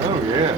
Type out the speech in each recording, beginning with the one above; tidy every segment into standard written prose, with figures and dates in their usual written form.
Oh yeah.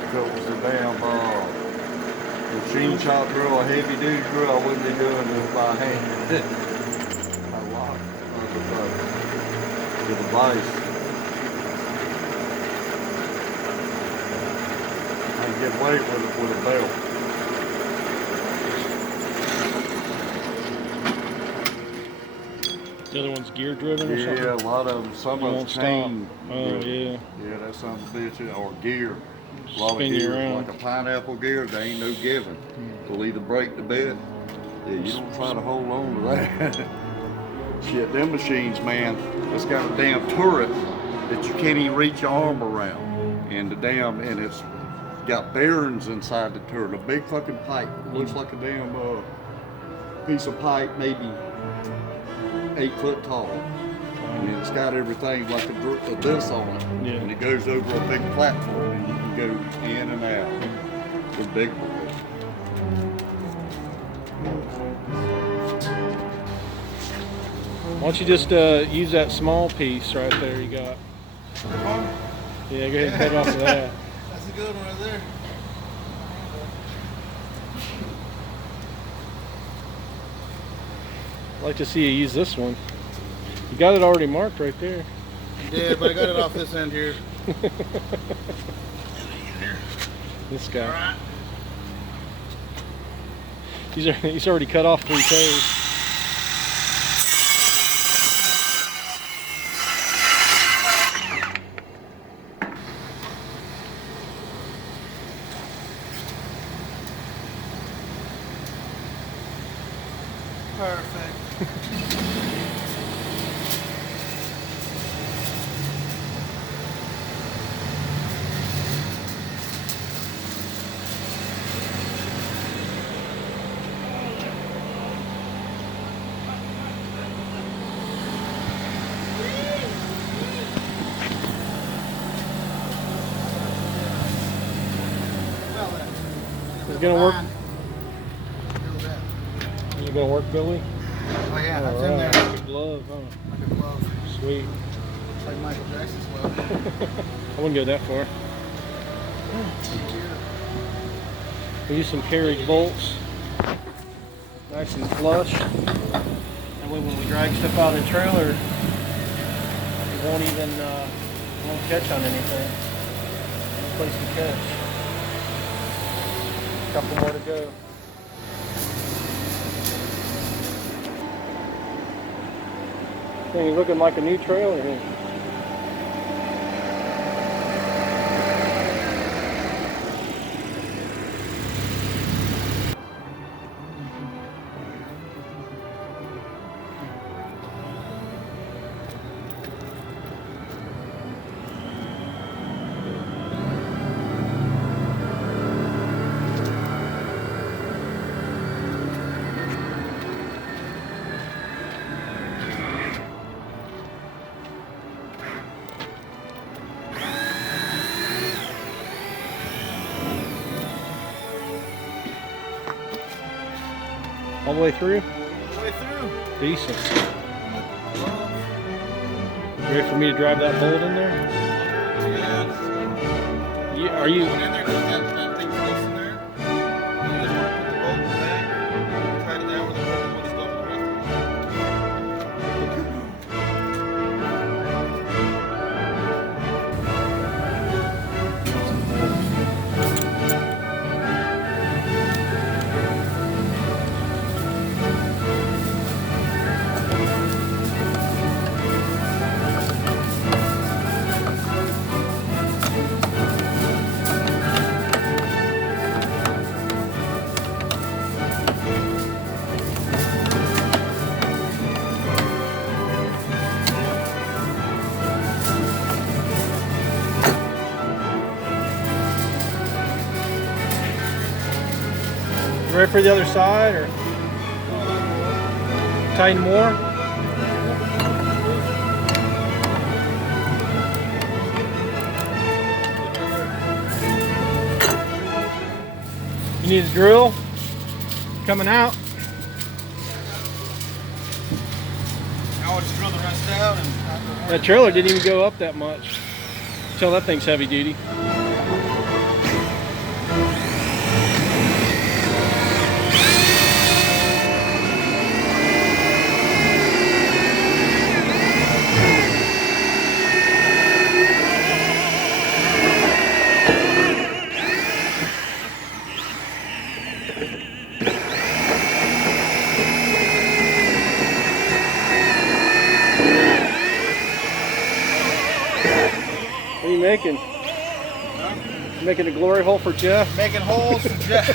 If it was a damn machine shop drill, a heavy duty drill, I wouldn't be doing this by hand. A lot of the device. I can get weight with a belt. The other one's gear driven or something? Yeah, a lot of them. Some of them chain. Oh yeah. Yeah, that son of a bitch, or gear. A lot Spin of you gears, around. like a pineapple gear, they ain't no giving. They'll either break the bed. Yeah, you don't try to hold on to that. Shit, them machines, man, it's got a damn turret that you can't even reach your arm around. And and it's got bearings inside the turret. A big fucking pipe. Looks like a damn piece of pipe, maybe 8 foot tall. And it's got everything like this on it. Yeah. And it goes over a big platform and you can go in and out. It's big. Why don't you just use that small piece right there you got? Yeah, go ahead and cut off of that. That's a good one right there. I'd like to see you use this one. You got it already marked right there. Yeah, but I got it off this end here. This guy. All right. He's already cut off 3 toes. Perfect. Is it gonna work? Is it gonna work, Billy? Oh yeah, that's in Alright, there. like a glove, huh? Like a glove. Sweet. It's like Michael Jackson's glove. I wouldn't go that far. We use some carriage bolts. Nice and flush. That way when we drag stuff out of the trailer, it won't even won't catch on anything. No place to catch. A couple more to go. Thing is looking like a new trailer here. All the way through? All the way through. Decent. Ready for me to drive that bolt in there? Are you? Going in there, that thing's loose in there. You just want to put the bolt in the bag, tighten it down with it, and we'll just go for the rest of it. Ready for the other side, or tighten more? You need a drill coming out. I'll just drill the rest out and. That trailer didn't even go up that much. Tell that thing's heavy duty. What are you making? You making a glory hole for Jeff? Making holes for Jeff.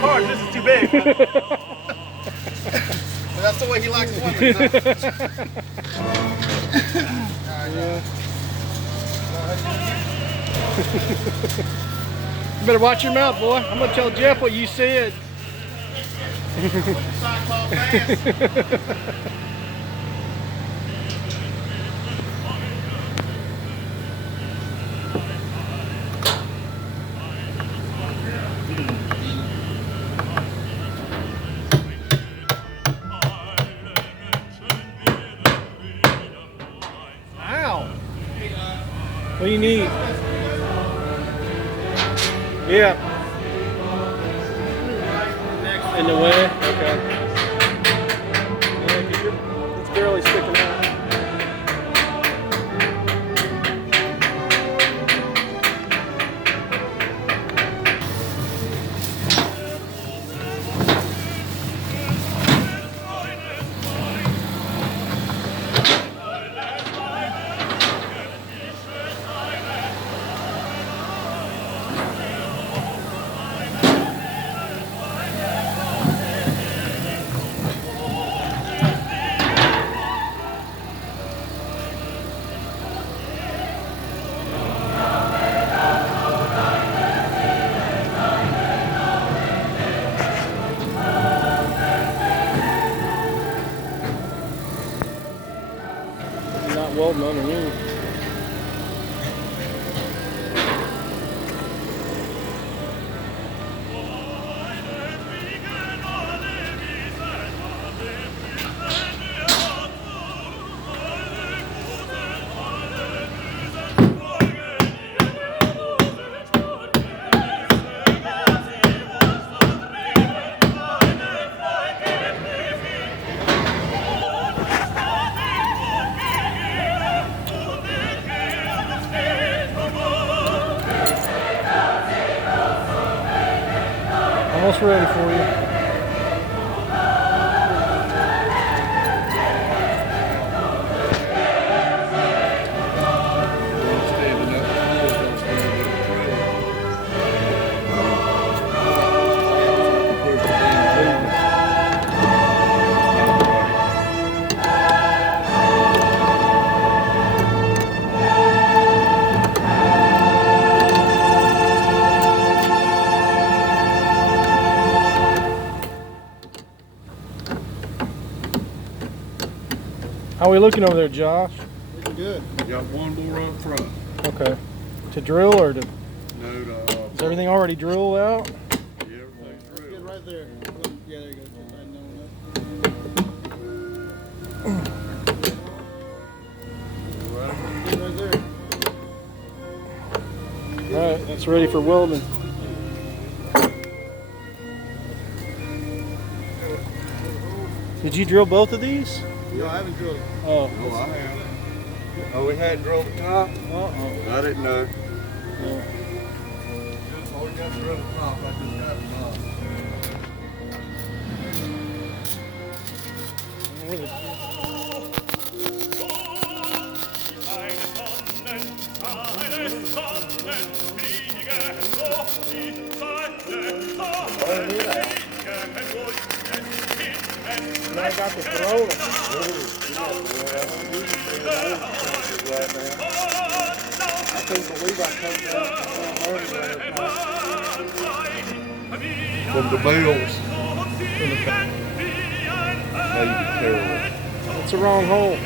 Hard, this is too big. But that's the way he likes swimming. Yeah. You better watch your mouth, boy. I'm gonna tell Jeff what you said. Ow! What do you need? Yeah. In the way? Okay. Yeah, 'cause it's barely sticking out. Not welding underneath. Almost ready for you. How are we looking over there, Josh? Looking good. Got one more up front. Okay. To drill or to... No, Is everything already drilled out? yeah, everything's Good drilled. right there. Yeah, there you go. Right, that's ready for welding. Did you drill both of these? No, I haven't drilled it. Oh. Oh, I have. Oh, we hadn't drilled the top? Uh-oh. I didn't know. Yeah. Oh, we got to drill the top. I just got the top. Where the- I got the Corona. I couldn't believe I come down From the bells. Maybe terrible. It's the wrong hole.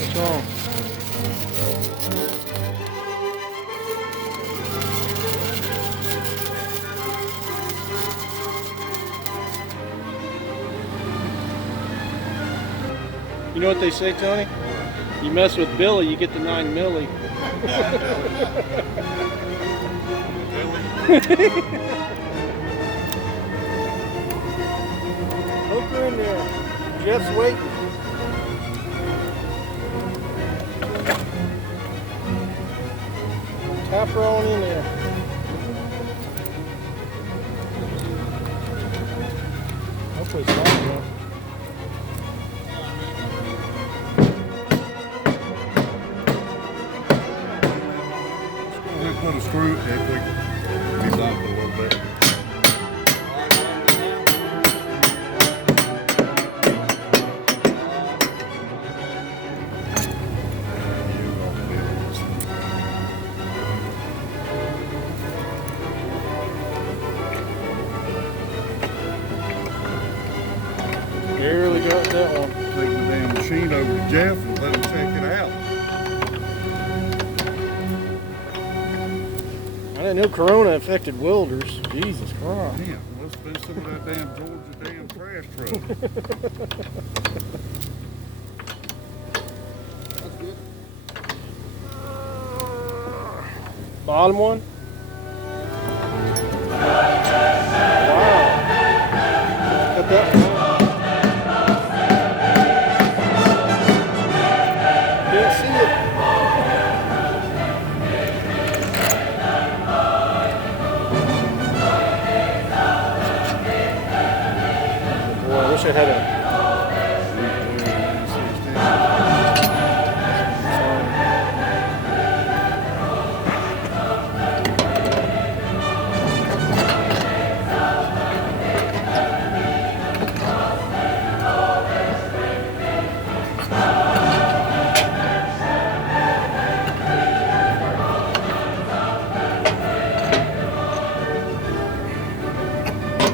What's wrong? You know what they say, Tony? You mess with Billy, you get the 9 milli. Hook her in there. Jeff's waiting. Tap her on in there. Hopefully it's long enough. We'll put a screw if we bump a little bit. Barely got that one. Take the damn machine over to Jeff and let him check it out. I didn't know Corona affected welders. Jesus Christ. Damn, must have been some of that damn Georgia damn trash truck. That's good. Bottom one? Wow. Got that one. Didn't see it. Boy, I wish I had a.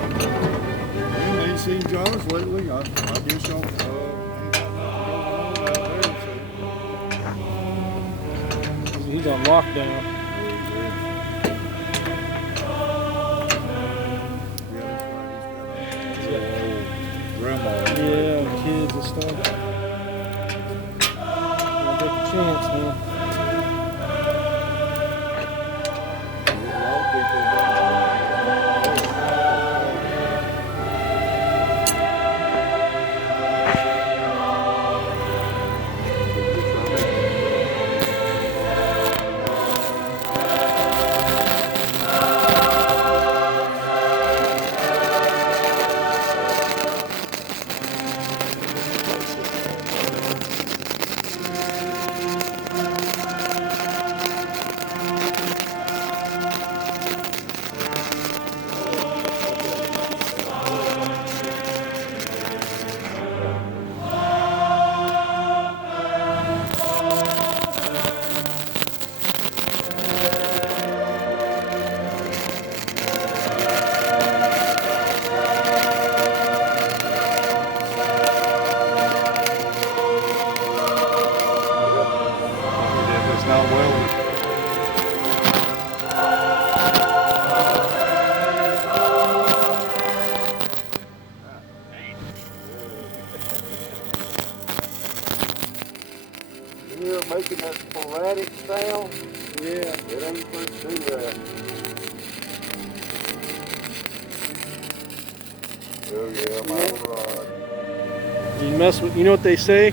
You ain't seen John's lately. I guess y'all ain't got nothing going on out there, so. He's on lockdown. Grandma. Yeah, kids and stuff. I'll take a chance, man. A lot of people don't. Oh yeah, my rod. You mess with, you know what they say?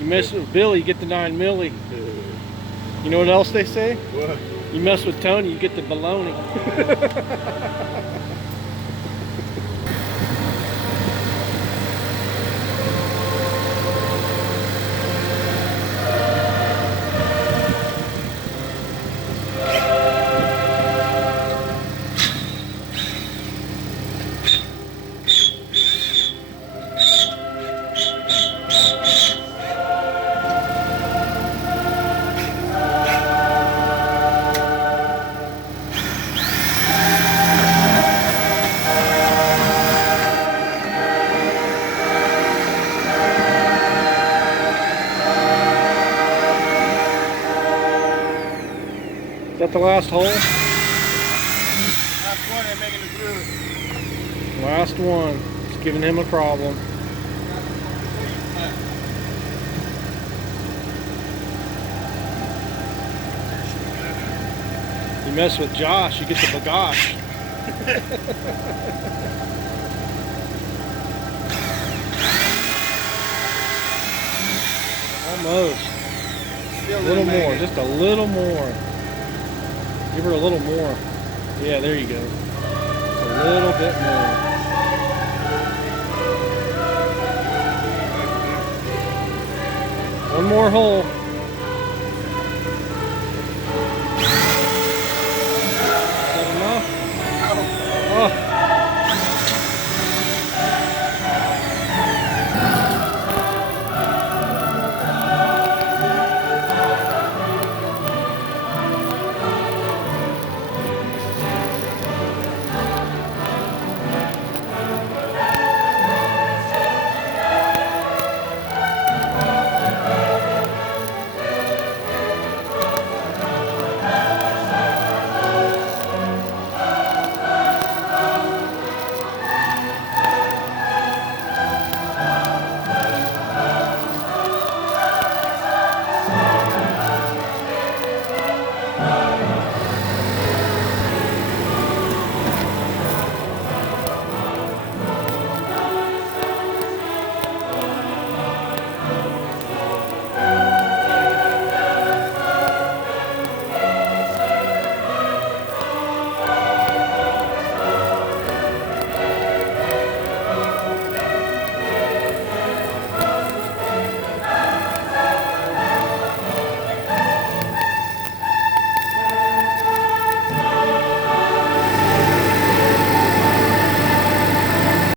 You mess with Billy, you get the 9 milli. You know what else they say? What? You mess with Tony, you get the baloney. Is that the last hole? Last one, I'm making it through. Last one. It's giving him a problem. You mess with Josh, you get the bagosh. Almost. Still A little didn't make more, it. just a little more. Give her a little more. Yeah, there you go. A little bit more. One more hole. Is that enough? Oh.